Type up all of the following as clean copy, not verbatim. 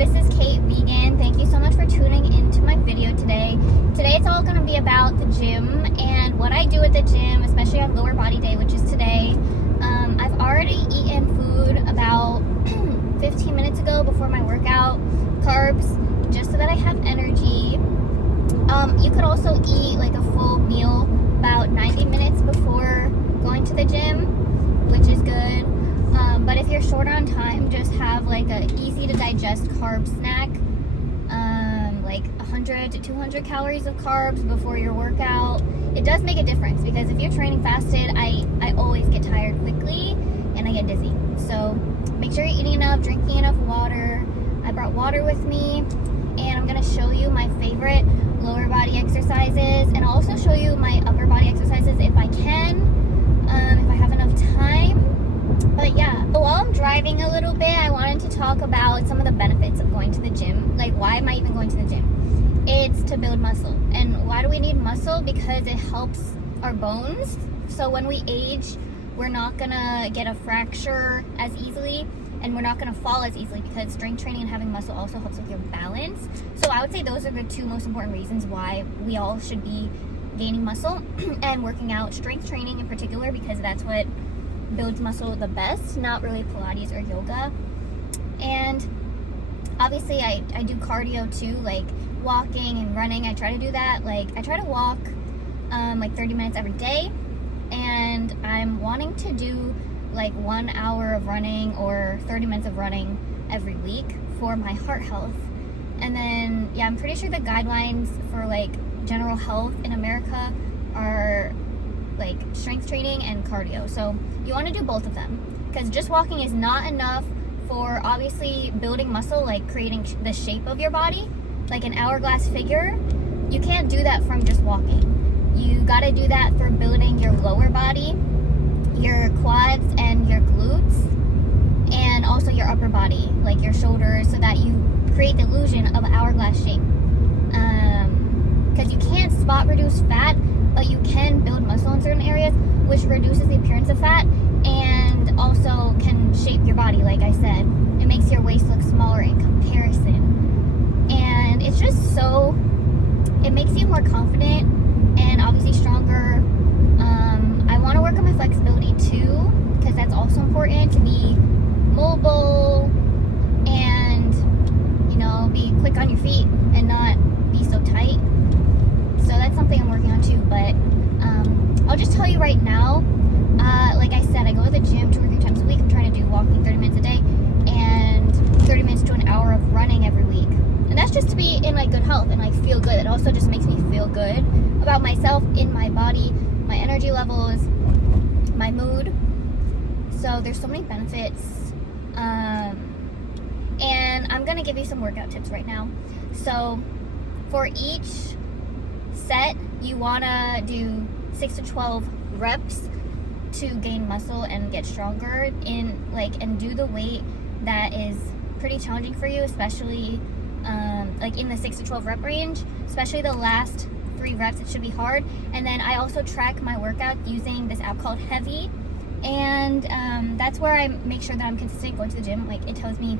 this is Kate Vegan. Thank you so much for tuning into my video today. Today it's all going to be about the gym and what I do at the gym, especially on lower body day, which is today. I've already eaten food about 15 minutes ago before my workout, carbs, just so that I have energy. You could also eat like a full meal about 90 minutes before going to the gym, which is good. But if you're short on time, just have like a easy to digest carb snack, like 100 to 200 calories of carbs before your workout. It does make a difference because if you're training fasted, I always get tired quickly and I get dizzy. So make sure you're eating enough, drinking enough water. I brought water with me, and I'm gonna show you my favorite lower body exercises, and I'll also show you my upper body exercises if I can, if I have enough time. But yeah, while I'm driving a little bit, I wanted to talk about some of the benefits of going to the gym. Like, why am I even going to the gym? It's to build muscle. And why do we need muscle? Because it helps our bones. So when we age, we're not gonna get a fracture as easily, and we're not gonna fall as easily, because strength training and having muscle also helps with your balance. So I would say those are the two most important reasons why we all should be gaining muscle and working out, strength training in particular, because that's what builds muscle the best, not really Pilates or yoga. And obviously I do cardio too, like walking and running. I try to do that. Like, I try to walk like 30 minutes every day, and I'm wanting to do like 1 hour of running or 30 minutes of running every week for my heart health. And then yeah, I'm pretty sure the guidelines for like general health in America are like strength training and cardio. So you want to do both of them, because just walking is not enough for obviously building muscle, like creating the shape of your body, like an hourglass figure. You can't do that from just walking. You got to do that for building your lower body, your quads and your glutes, and also your upper body, like your shoulders, so that you create the illusion of an hourglass shape. Because you can't spot reduce fat, but you can build muscle in certain areas, which reduces the appearance of fat and also can shape your body. Like I said, it makes your waist look smaller in comparison, and it's just so, it makes you more confident and obviously stronger. I want to work on my flexibility too, because that's also important, to be mobile and, you know, be quick on your feet and not be so tight. So that's something I'm working on too. But I'll just tell you right now, like I said, I go to the gym 2 or 3 times a week. I'm trying to do walking 30 minutes a day and 30 minutes to an hour of running every week. And that's just to be in like good health and like feel good. It also just makes me feel good about myself, in my body, my energy levels, my mood. So there's so many benefits. And I'm gonna give you some workout tips right now. So for each set, you wanna do 6 to 12 reps to gain muscle and get stronger in like, and do the weight that is pretty challenging for you, especially like in the 6 to 12 rep range, especially the last 3 reps. It should be hard. And then I also track my workout using this app called Heavy, and that's where I make sure that I'm consistent going to the gym. Like, it tells me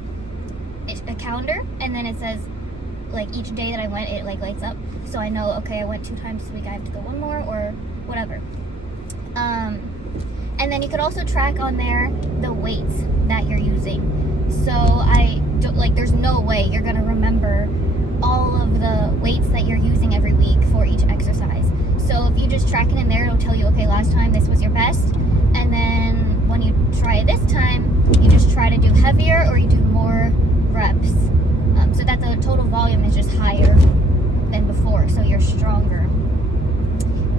a calendar, and then it says like each day that I went, it like lights up, so I know, okay, I went 2 times this week, I have to go 1 more or whatever. And then you could also track on there the weights that you're using. So there's no way you're gonna remember all of the weights that you're using every week for each exercise. So if you just track it in there, it'll tell you, okay, last time this was your best, and then when you try it this time, you just try to do heavier or you do more reps, so that the total volume is just higher than before, so you're stronger.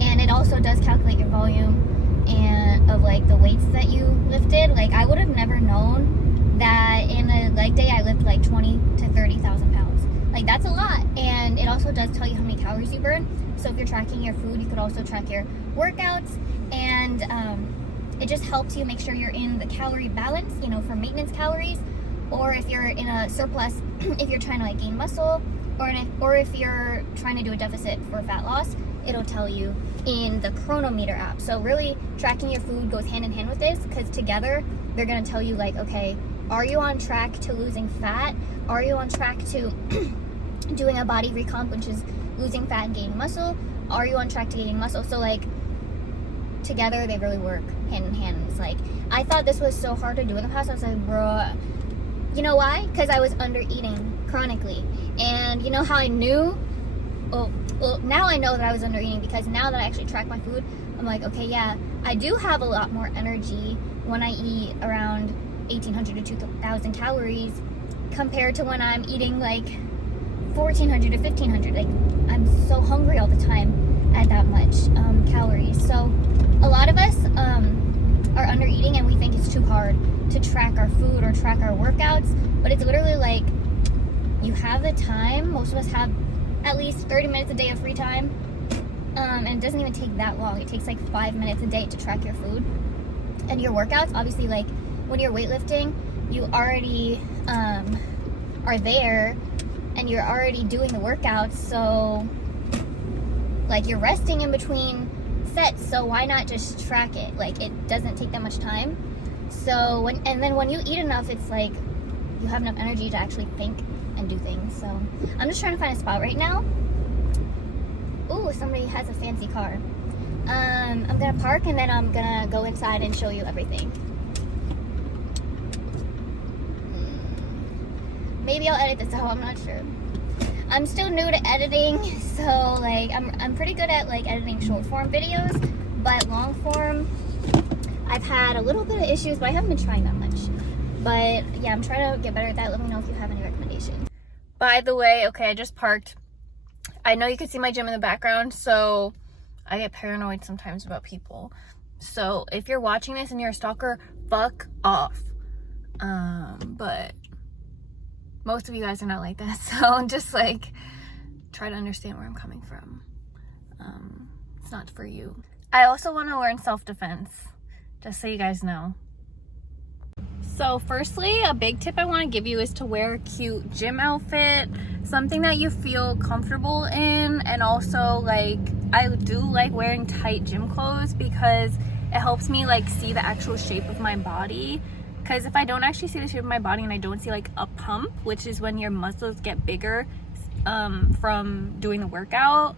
And it also does calculate your volume and of like the weights that you lifted. Like, I would have never known that in a leg day I lift like 20 to 30,000 pounds. Like, that's a lot. And it also does tell you how many calories you burn. So if you're tracking your food, you could also track your workouts, and it just helps you make sure you're in the calorie balance, you know, for maintenance calories, or if you're in a surplus, if you're trying to like gain muscle, or if you're trying to do a deficit for fat loss, it'll tell you in the Chronometer app. So really, tracking your food goes hand in hand with this, because together they're going to tell you like, okay, are you on track to losing fat? Are you on track to doing a body recomp, which is losing fat and gaining muscle? Are you on track to gaining muscle? So like together they really work hand in hand. It's like, I thought this was so hard to do in the past. I was like, bruh, you know why? Because I was under eating chronically. And you know how I knew? Well, now I know that I was under eating, because now that I actually track my food, I'm like, okay, yeah, I do have a lot more energy when I eat around 1,800 to 2,000 calories compared to when I'm eating like 1,400 to 1,500. Like, I'm so hungry all the time at that much calories. So a lot of us are under eating, and we think it's too hard to track our food or track our workouts, but it's literally like, you have the time. Most of us have at least 30 minutes a day of free time, and it doesn't even take that long. It takes like 5 minutes a day to track your food and your workouts. Obviously, like when you're weightlifting, you already are there and you're already doing the workouts, so like you're resting in between sets, so why not just track it? Like, it doesn't take that much time. So then when you eat enough, it's like you have enough energy to actually think and do things. So I'm just trying to find a spot right now. Ooh, somebody has a fancy car. I'm gonna park, and then I'm gonna go inside and show you everything. Maybe I'll edit this out, I'm not sure. I'm still new to editing, so like I'm pretty good at like editing short form videos, but long form I've had a little bit of issues, but I haven't been trying that much. But yeah, I'm trying to get better at that. Let me know if you have any recommendations. By the way, okay, I just parked. I know you can see my gym in the background, so I get paranoid sometimes about people. So if you're watching this and you're a stalker, fuck off. But most of you guys are not like that, so just like try to understand where I'm coming from. It's not for you. I also want to learn self-defense, just so you guys know. So firstly, a big tip I want to give you is to wear a cute gym outfit, something that you feel comfortable in. And also, like, I do like wearing tight gym clothes because it helps me like see the actual shape of my body. Because if I don't actually see the shape of my body and I don't see like a pump, which is when your muscles get bigger from doing the workout,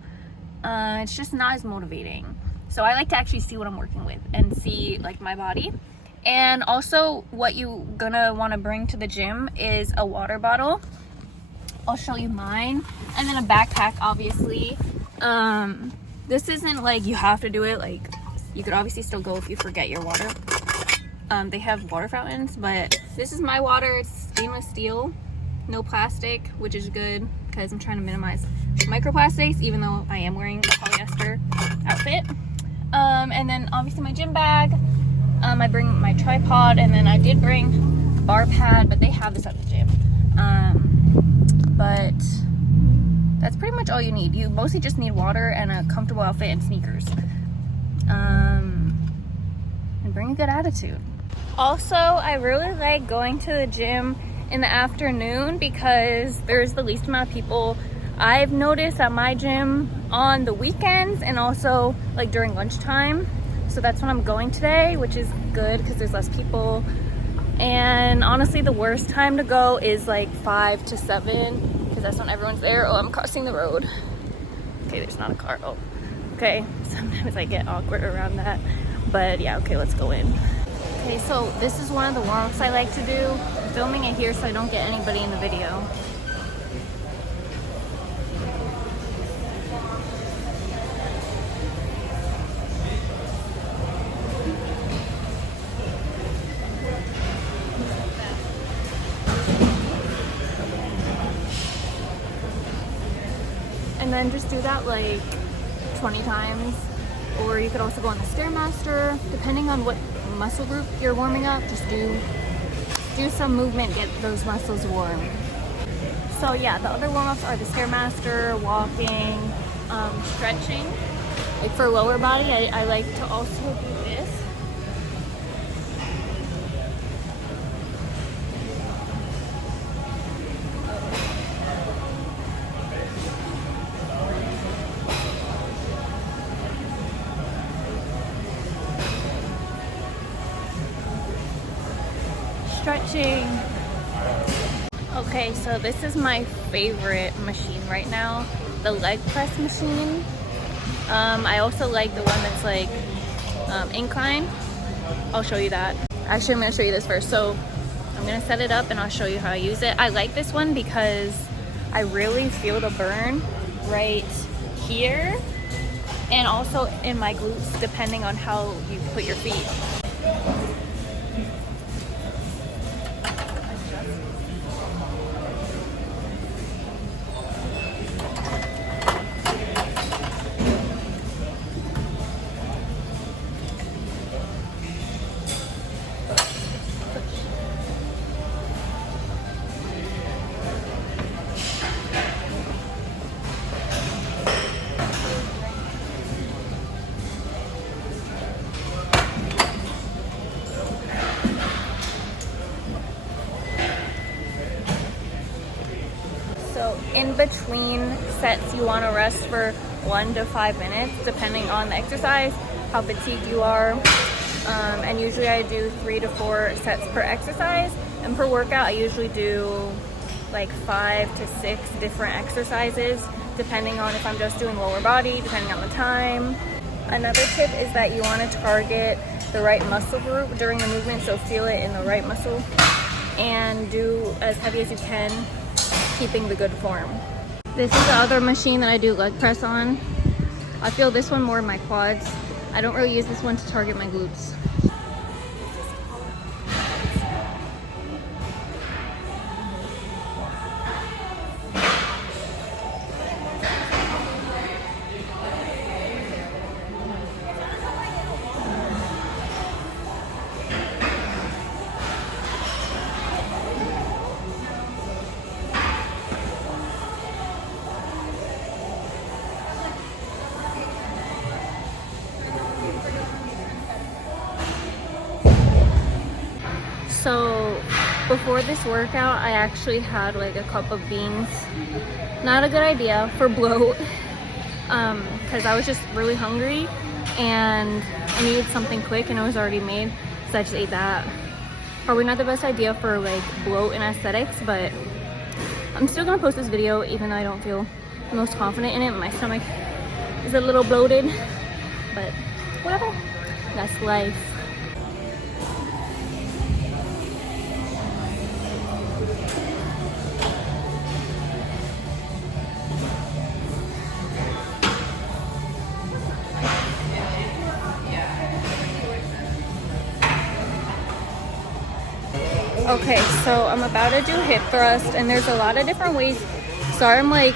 it's just not as motivating. So I like to actually see what I'm working with and see like my body. And also, what you gonna want to bring to the gym is a water bottle. I'll show you mine. And then a backpack, obviously. This isn't like you have to do it. Like, you could obviously still go if you forget your water. They have water fountains, but this is my water. It's stainless steel, no plastic, which is good because I'm trying to minimize microplastics, even though I am wearing a polyester outfit. And then obviously my gym bag. I bring my tripod, and then I did bring a bar pad, but they have this at the gym. But that's pretty much all you need. You mostly just need water and a comfortable outfit and sneakers. And bring a good attitude. Also, I really like going to the gym in the afternoon because there's the least amount of people. I've noticed at my gym on the weekends and also like during lunchtime. So that's when I'm going today, which is good because there's less people. And honestly, the worst time to go is like 5 to 7 because that's when everyone's there. Oh, I'm crossing the road. Okay, there's not a car. Oh, okay. Sometimes I get awkward around that. But yeah, okay, let's go in. Okay, so this is one of the warm-ups I like to do. I'm filming it here so I don't get anybody in the video. And then just do that like 20 times. Or you could also go on the Stairmaster, depending on what muscle group you're warming up. Just do some movement, get those muscles warm. So yeah, the other warm-ups are the Stairmaster, walking, stretching. Like for lower body, I like to also do this. Stretching, Okay, so this is my favorite machine right now, the leg press machine. I also like the one that's like incline. I'll show you that. Actually, I'm gonna show you this first. So I'm gonna set it up and I'll show you how I use it. I like this one because I really feel the burn right here and also in my glutes, depending on how you put your feet. So in between sets, you want to rest for 1 to 5 minutes, depending on the exercise, how fatigued you are. And usually I do 3 to 4 sets per exercise. And per workout, I usually do like 5 to 6 different exercises, depending on if I'm just doing lower body, depending on the time. Another tip is that you want to target the right muscle group during the movement, so feel it in the right muscle, and do as heavy as you can, keeping the good form. This is the other machine that I do leg press on. I feel this one more in my quads. I don't really use this one to target my glutes. So before this workout, I actually had like a cup of beans. Not a good idea for bloat, because I was just really hungry and I needed something quick and it was already made, so I just ate that. Probably not the best idea for like bloat and aesthetics, but I'm still gonna post this video even though I don't feel the most confident in it. My stomach is a little bloated, but whatever, that's life. Okay, so I'm about to do hip thrust and there's a lot of different ways. Sorry I'm like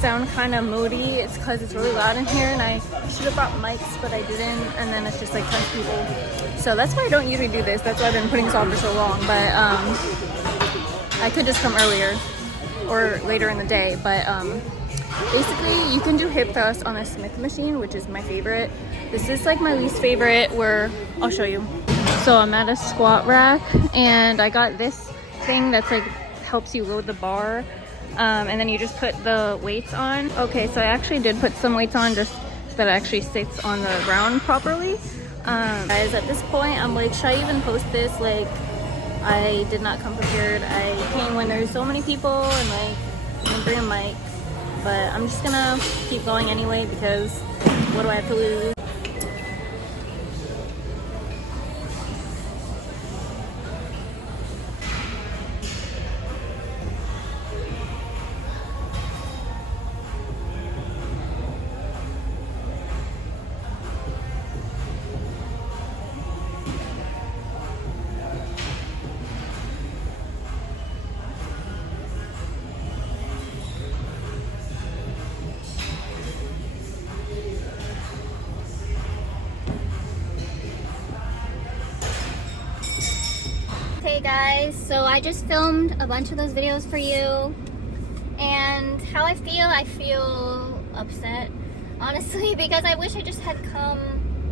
sound kind of moody. It's because it's really loud in here and I should have brought mics but I didn't, and then it's just like 10 people. So that's why I don't usually do this. That's why I've been putting this off for so long. But I could just come earlier or later in the day. But basically you can do hip thrust on a Smith machine, which is my favorite. This is like my least favorite, where I'll show you. So I'm at a squat rack and I got this thing that's like helps you load the bar, and then you just put the weights on. Okay, so I actually did put some weights on just so that it actually sits on the ground properly. Guys, at this point I'm like, should I even post this? Like, I did not come prepared. I came when there's so many people and like I didn't bring a mic, but I'm just gonna keep going anyway because what do I have to lose? Hey guys, so I just filmed a bunch of those videos for you, and how I feel upset, honestly, because I wish I just had come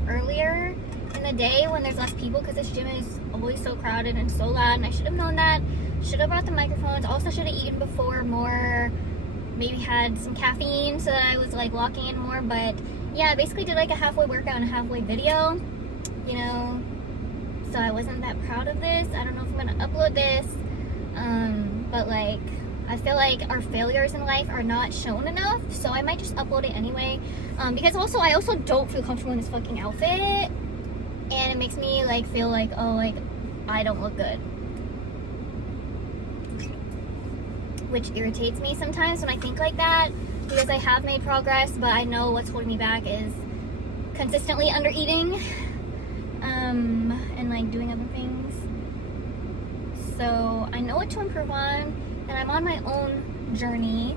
earlier in the day when there's less people, because this gym is always so crowded and so loud, and I should have known that. Should have brought the microphones. Also should have eaten before more, maybe had some caffeine so that I was like locking in more. But yeah, I basically did like a halfway workout and a halfway video, you know. So I wasn't that proud of this. I don't know if I'm gonna upload this, but like I feel like our failures in life are not shown enough, so I might just upload it anyway. Because also, I also don't feel comfortable in this fucking outfit, and it makes me like feel like, oh, like I don't look good, which irritates me sometimes when I think like that, because I have made progress, but I know what's holding me back is consistently under eating, and like doing other things. So I know what to improve on, and I'm on my own journey.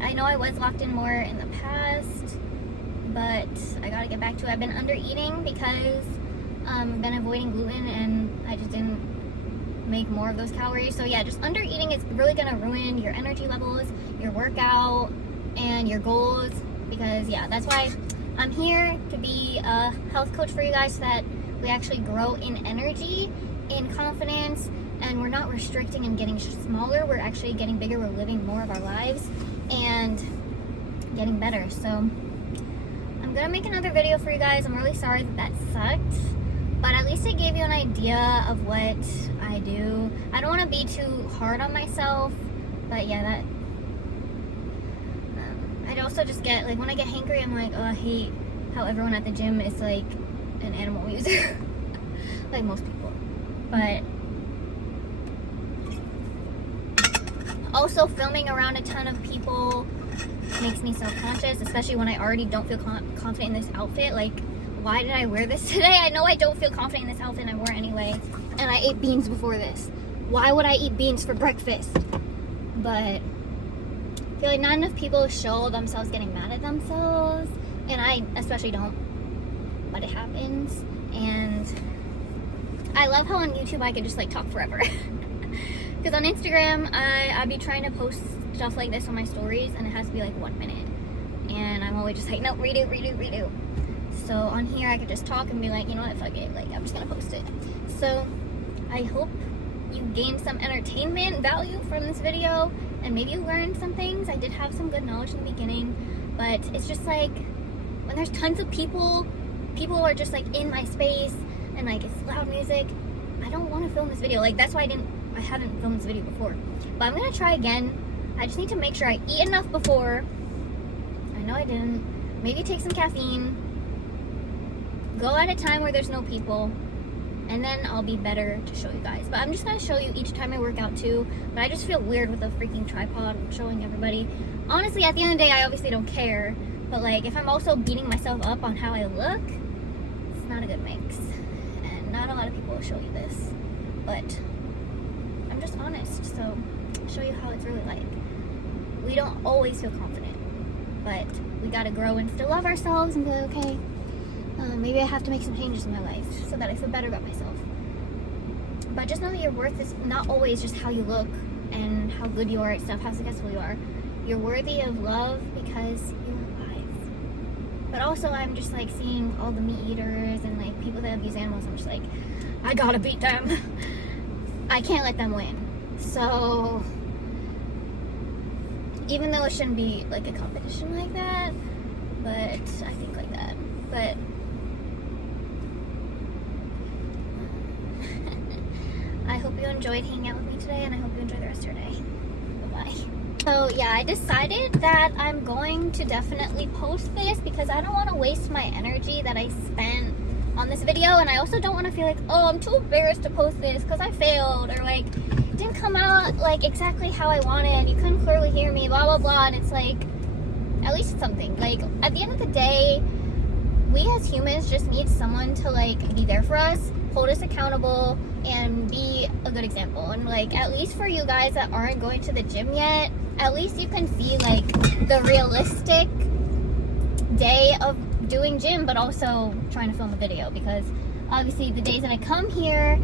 I know I was locked in more in the past, but I gotta get back to it. I've been under eating because I've been avoiding gluten, and I just didn't make more of those calories. So yeah, just under eating is really gonna ruin your energy levels, your workout, and your goals, because yeah, that's why I'm here to be a health coach for you guys, so that we actually grow in energy, in confidence, and we're not restricting and getting smaller. We're actually getting bigger. We're living more of our lives and getting better. So I'm gonna make another video for you guys. I'm really sorry that sucked, but at least it gave you an idea of what I do. I don't want to be too hard on myself, but yeah, that I'd also just get, like, when I get hangry, I'm like, oh, I hate how everyone at the gym is like an animal user. Like most people. But also, filming around a ton of people makes me self-conscious, especially when I already don't feel confident in this outfit. Like, why did I wear this today? I know I don't feel confident in this outfit, and I wore it anyway. And I ate beans before this. Why would I eat beans for breakfast? But I feel like not enough people show themselves getting mad at themselves, and I especially don't, but it happens. And I love how on YouTube I could just like talk forever. Because on Instagram, I'd be trying to post stuff like this on my stories, and it has to be like 1 minute. And I'm always just like, no, redo. So on here, I could just talk and be like, you know what, fuck it. Like, I'm just gonna post it. So I hope you gained some entertainment value from this video, and maybe you learned some things. I did have some good knowledge in the beginning, but it's just like, when there's tons of people are just like in my space, and like it's loud music, I don't want to film this video. Like, that's why I haven't filmed this video before. But I'm gonna try again. I just need to make sure I eat enough before. I know I didn't. Maybe take some caffeine. Go at a time where there's no people, and then I'll be better to show you guys. But I'm just gonna show you each time I work out too. But I just feel weird with the freaking tripod showing everybody. Honestly, at the end of the day, I obviously don't care. But like, if I'm also beating myself up on how I look, it's not a good mix. And not a lot of people will show you this. But I'm just honest, so I'll show you how it's really like. We don't always feel confident, but we gotta grow and still love ourselves and be like, okay, maybe I have to make some changes in my life so that I feel better about myself. But just know that your worth is not always just how you look and how good you are at stuff, how successful you are. You're worthy of love because you're alive. But also, I'm just like seeing all the meat eaters and like people that abuse animals. I'm just like, I gotta beat them. I can't let them win. So even though it shouldn't be like a competition like that, but I think like that. But I hope you enjoyed hanging out with me today, and I hope you enjoy the rest of your day. Bye-bye. So yeah, I decided that I'm going to definitely post this because I don't want to waste my energy that I spent on this video, and I also don't want to feel like, oh, I'm too embarrassed to post this because I failed, or like it didn't come out like exactly how I wanted, you couldn't clearly hear me, blah blah blah. And it's like, at least it's something. Like, at the end of the day, we as humans just need someone to like be there for us, hold us accountable, and be a good example. And like, at least for you guys that aren't going to the gym yet, at least you can see like the realistic day of doing gym, but also trying to film a video, because obviously the days that I come here,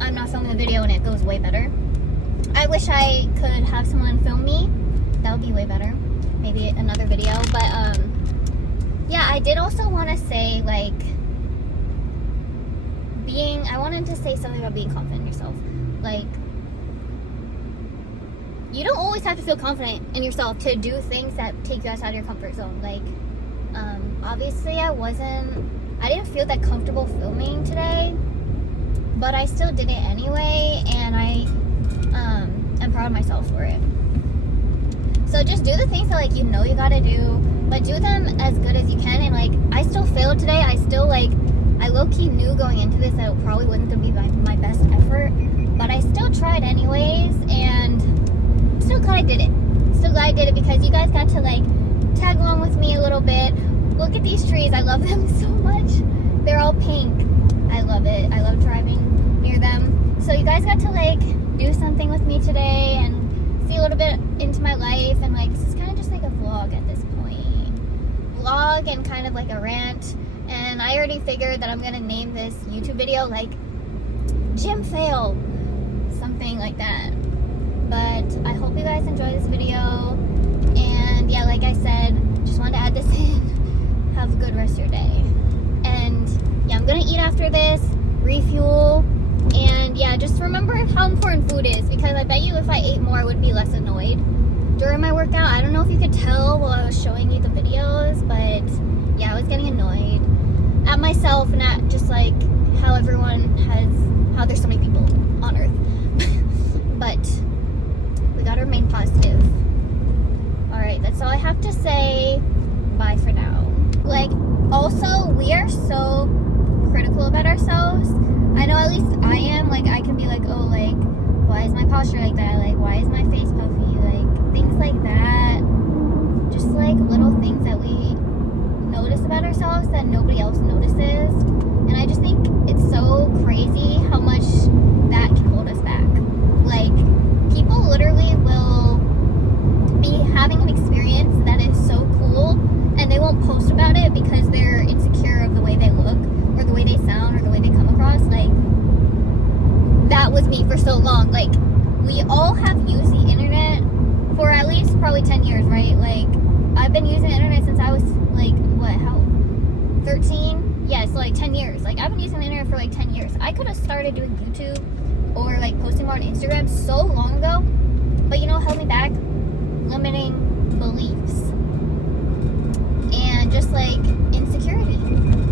I'm not filming a video and it goes way better. I wish I could have someone film me. That would be way better. Maybe another video. But yeah, I did also want to say, like, I wanted to say something about being confident in yourself. Like, you don't always have to feel confident in yourself to do things that take you outside of your comfort zone. Like, obviously I didn't feel that comfortable filming today, but I still did it anyway, and I'm proud of myself for it. So just do the things that like you know you gotta do, but do them as good as you can. And like I still failed today. I still like I low-key knew going into this that it probably wasn't gonna be my best effort, but I still tried anyways, and I'm still glad I did it. Still glad I did it because you guys got to like tag along with me a little bit. Look at these trees. I love them so much. They're all pink. I love it. I love driving near them. So you guys got to like do something with me today and see a little bit into my life, and like this is kind of just like a vlog at this point. Vlog and kind of like a rant. And I already figured that I'm gonna name this YouTube video like gym fail, something like that. But I hope you guys enjoy this video. And yeah, like I said, just wanted to add this in. Have a good rest of your day. And yeah, I'm gonna eat after this, refuel, and yeah, just remember how important food is, because I bet you if I ate more I would be less annoyed during my workout. I don't know if you could tell while I was showing you the videos, but yeah, I was getting annoyed at myself and at just like how how there's so many people on earth. But we gotta remain positive. Alright, that's all I have to say. Bye for now. Like, also, we are so critical about ourselves. I know at least I am. Like, I can be like, oh, like, why is my posture like that? Like, why is my face puffy? Like, things like that. Just like little things that we notice about ourselves that nobody else notices. And I just think it's so crazy how much that can hold us back. Like, people literally will be having an experience that is so cool, and they won't post about it because they're insecure of the way they look or the way they sound or the way they come across. Like, that was me for so long. Like, we all have used the internet for at least probably 10 years, right? Like, I've been using the internet since I was like, 13? Yeah, so like 10 years. Like, I've been using the internet for like 10 years. I could have started doing YouTube or like posting more on Instagram so long ago, but you know what held me back? Limiting beliefs and just like insecurity.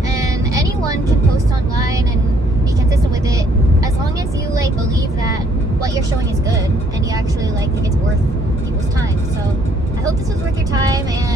And anyone can post online and be consistent with it as long as you like believe that what you're showing is good and you actually like think it's worth people's time. So I hope this was worth your time, and